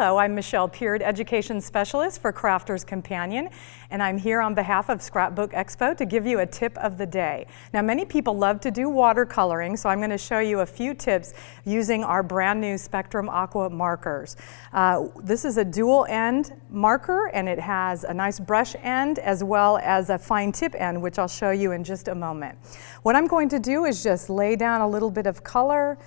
Hello, I'm Michelle Peard, Education Specialist for Crafters Companion, and I'm here on behalf of Scrapbook Expo to give you a tip of the day. Now, many people love to do watercoloring, so I'm going to show you a few tips using our brand new Spectrum Aqua markers. This is a dual end marker, and it has a nice brush end as well as a fine tip end, which I'll show you in just a moment. What I'm going to do is just lay down a little bit of color.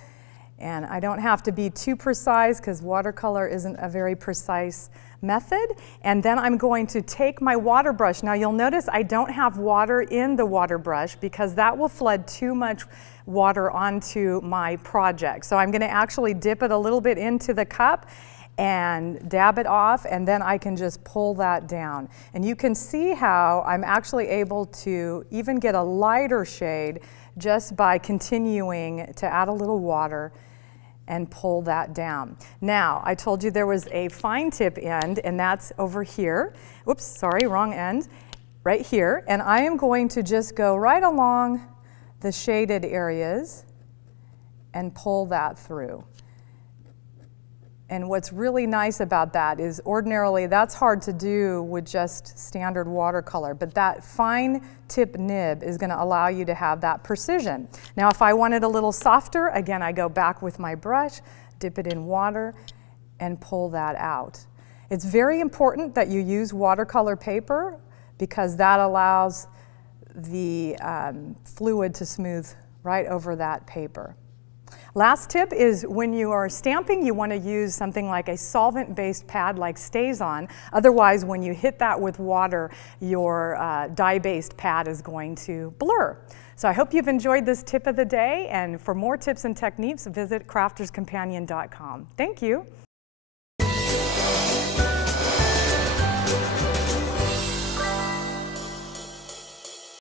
And I don't have to be too precise because watercolor isn't a very precise method. And then I'm going to take my water brush. Now you'll notice I don't have water in the water brush because that will flood too much water onto my project. So I'm going to actually dip it a little bit into the cup and dab it off, and then I can just pull that down. And you can see how I'm actually able to even get a lighter shade just by continuing to add a little water and pull that down. Now, I told you there was a fine tip end, and that's over here. Oops, sorry, wrong end. Right here. And I am going to just go right along the shaded areas and pull that through. And what's really nice about that is ordinarily that's hard to do with just standard watercolor, but that fine tip nib is going to allow you to have that precision. Now if I want it a little softer, again I go back with my brush, dip it in water, and pull that out. It's very important that you use watercolor paper because that allows the fluid to smooth right over that paper. Last tip is when you are stamping, you want to use something like a solvent-based pad like StazOn. Otherwise, when you hit that with water, your dye-based pad is going to blur. So I hope you've enjoyed this tip of the day, and for more tips and techniques, visit crafterscompanion.com. Thank you.